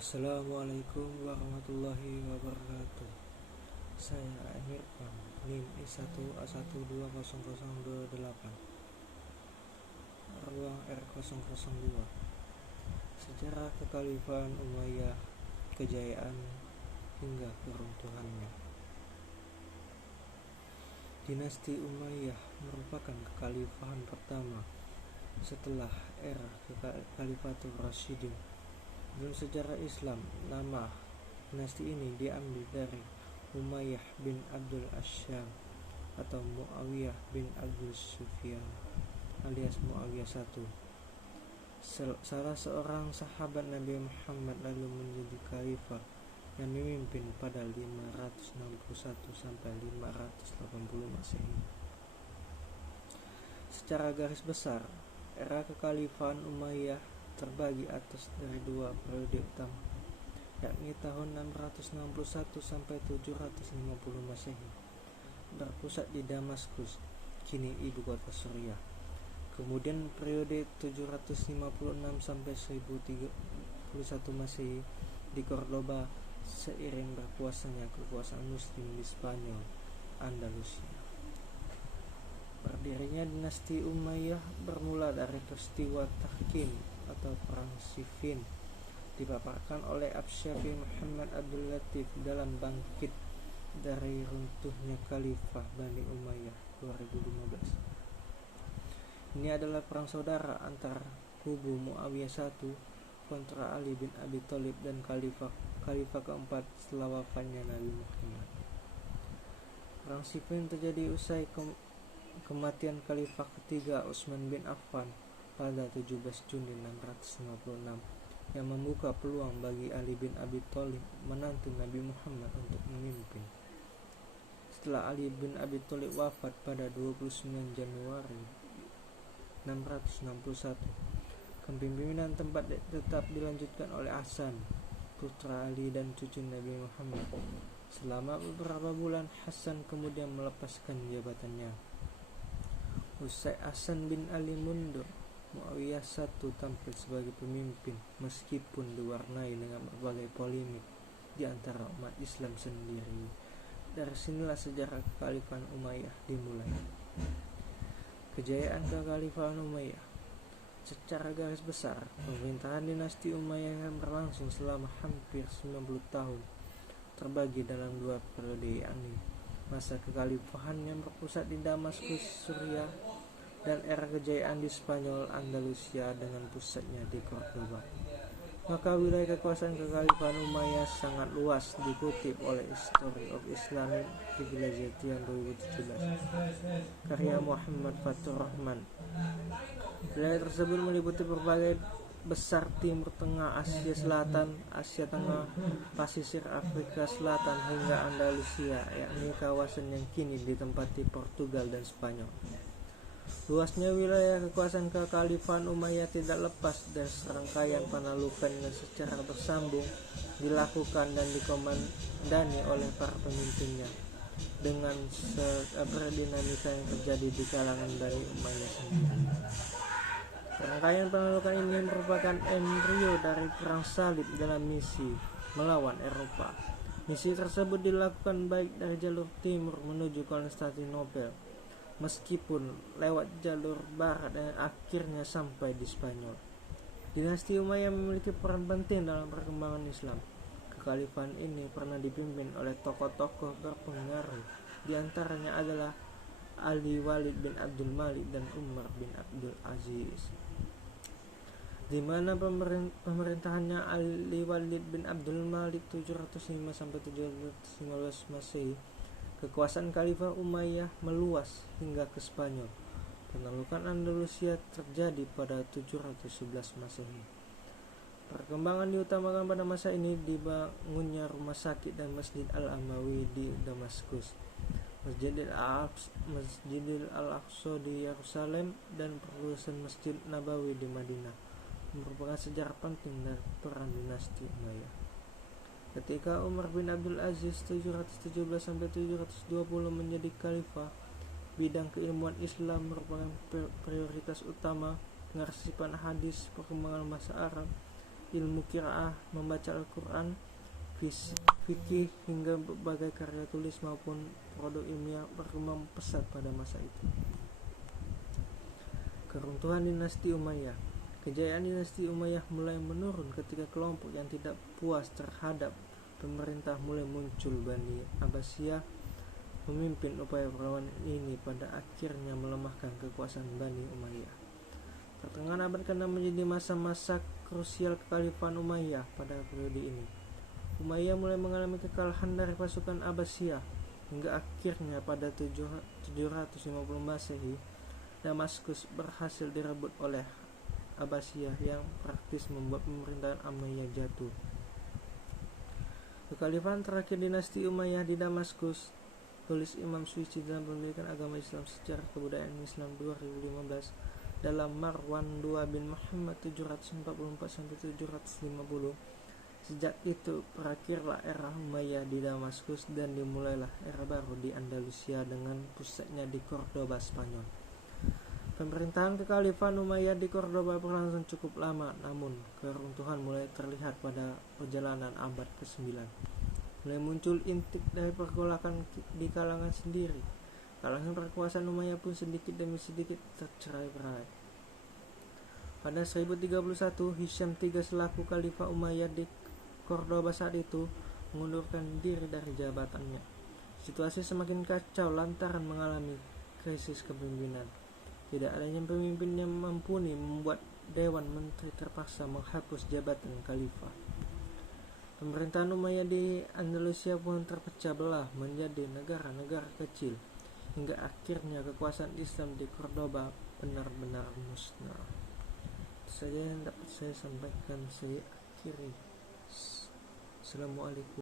Assalamualaikum warahmatullahi wabarakatuh. Saya Amir Pan, NIM I1A1200028, ruang R002. Sejarah Kekhalifahan Umayyah, kejayaan hingga keruntuhannya. Dinasti Umayyah merupakan kekhalifahan pertama setelah era Khalifatul Rasyidin. Dalam sejarah Islam, nama dinasti ini diambil dari Umayyah bin Abdul Asyam atau Muawiyah bin Abdul Sufyan alias Muawiyah I, salah seorang sahabat Nabi Muhammad, lalu menjadi khalifah yang memimpin pada 561 sampai 580 Masehi. Secara garis besar, era kekhalifahan Umayyah terbagi atas dari dua periode utama, yakni tahun 661 sampai 750 Masehi, berpusat di Damaskus, kini ibu kota Suriah. Kemudian periode 756 sampai 1031 Masehi di Cordoba, seiring berkuasanya kekuasaan Muslim di Spanyol, Andalusia. Berdirinya dinasti Umayyah bermula dari peristiwa Tahkim atau Perang Siffin, dipaparkan oleh Absyafi Muhammad Abdul Latif dalam Bangkit dari Runtuhnya Khalifah Bani Umayyah 2015. Ini adalah perang saudara antara kubu Muawiyah I kontra Ali bin Abi Thalib dan khalifah keempat setelah wafatnya Nabi Muhammad. Perang Siffin terjadi usai kematian khalifah ketiga Utsman bin Affan pada 17 Juni 656 yang membuka peluang bagi Ali bin Abi Thalib, menantu Nabi Muhammad, untuk memimpin. Setelah Ali bin Abi Thalib wafat pada 29 Januari 661, kepemimpinan tempat tetap dilanjutkan oleh Hasan, putra Ali dan cucu Nabi Muhammad. Selama beberapa bulan, Hasan kemudian melepaskan jabatannya. Usai Hasan bin Ali mundur, Muawiyah I tampil sebagai pemimpin meskipun diwarnai dengan berbagai polemik di antara umat Islam sendiri. Dari sinilah sejarah kekhalifahan Umayyah dimulai. Kejayaan kekhalifahan Umayyah. Secara garis besar, pemerintahan dinasti Umayyah yang berlangsung selama hampir 90 tahun terbagi dalam dua periode, yakni masa kekhalifahan yang berpusat di Damaskus, Suriah, dan era kejayaan di Spanyol, Andalusia dengan pusatnya di Cordoba. Maka wilayah kekuasaan kekhalifahan Umayyah sangat luas, dikutip oleh History of Islamic Civilization 2017 karya Muhammad Fathur Rahman. Wilayah tersebut meliputi berbagai besar Timur Tengah, Asia Selatan, Asia Tengah, Pasisir Afrika Selatan hingga Andalusia, yakni kawasan yang kini ditempati Portugal dan Spanyol. Luasnya wilayah kekuasaan kekhalifahan Umayyah tidak lepas dari serangkaian penaklukan yang secara bersambung dilakukan dan dikomandani oleh para pemimpinnya, dengan dinamika yang terjadi di kalangan Bani Umayyah sendiri. Rangkaian penaklukan ini merupakan embrio dari perang salib dalam misi melawan Eropa. Misi tersebut dilakukan baik dari jalur timur menuju Konstantinopel, meskipun lewat jalur barat dan akhirnya sampai di Spanyol. Dinasti Umayyah memiliki peran penting dalam perkembangan Islam. Kekhalifahan ini pernah dipimpin oleh tokoh-tokoh berpengaruh, di antaranya adalah Ali Walid bin Abdul Malik dan Umar bin Abdul Aziz. Di mana pemerintahannya Ali Walid bin Abdul Malik 705 sampai 715 Masehi, kekuasaan Khalifah Umayyah meluas hingga ke Spanyol. Penaklukan Andalusia terjadi pada 711 Masehi. Perkembangan diutamakan pada masa ini dibangunnya rumah sakit dan Masjid Al-Amawi di Damaskus, Masjidil Al-Aqsa di Yerusalem, dan perusahaan Masjid Nabawi di Madinah merupakan sejarah penting dari peran dinasti Umayyah. Ketika Umar bin Abdul Aziz 717 sampai 720 menjadi khalifah, bidang keilmuan Islam merupakan prioritas utama. Pengarsipan hadis, perkembangan bahasa Arab, ilmu qiraah, membaca Al-Quran, fikih, hingga berbagai karya tulis maupun produk ilmiah berkembang pesat pada masa itu. Keruntuhan dinasti Umayyah. Kejayaan dinasti Umayyah mulai menurun ketika kelompok yang tidak puas terhadap pemerintah mulai muncul. Bani Abbasiyah memimpin upaya perlawanan ini, pada akhirnya melemahkan kekuasaan Bani Umayyah. Pertengahan abad ke-6 menjadi masa-masa krusial kekhalifahan Umayyah. Pada periode ini, Umayyah mulai mengalami kekalahan dari pasukan Abbasiyah, hingga akhirnya pada 750 Masehi, Damaskus berhasil direbut oleh Abbasiyah yang praktis membuat pemerintahan Umayyah jatuh. Kekhalifahan terakhir dinasti Umayyah di Damaskus, tulis Imam Suyuti dalam pendidikan agama Islam sejarah kebudayaan Islam 2015 dalam Marwan II bin Muhammad 744-750. Sejak itu berakhirlah era Umayyah di Damaskus dan dimulailah era baru di Andalusia dengan pusatnya di Cordoba, Spanyol. Pemerintahan kekhalifahan Umayyah di Cordoba berlangsung cukup lama, namun keruntuhan mulai terlihat pada perjalanan abad ke-9. Mulai muncul intik dari pergolakan di kalangan sendiri. Kalangan berkekuasaan Umayyah pun sedikit demi sedikit tercerai-berai. Pada 1031, Hisham III selaku Khalifah Umayyah di Cordoba saat itu mengundurkan diri dari jabatannya. Situasi semakin kacau lantaran mengalami krisis kepemimpinan. Tidak adanya pemimpin yang mumpuni membuat Dewan Menteri terpaksa menghapus jabatan khalifah. Pemerintahan Umayyah di Andalusia pun terpecah belah menjadi negara-negara kecil, hingga akhirnya kekuasaan Islam di Cordoba benar-benar musnah. Itu saja yang dapat saya sampaikan. Saya akhiri. Assalamualaikum.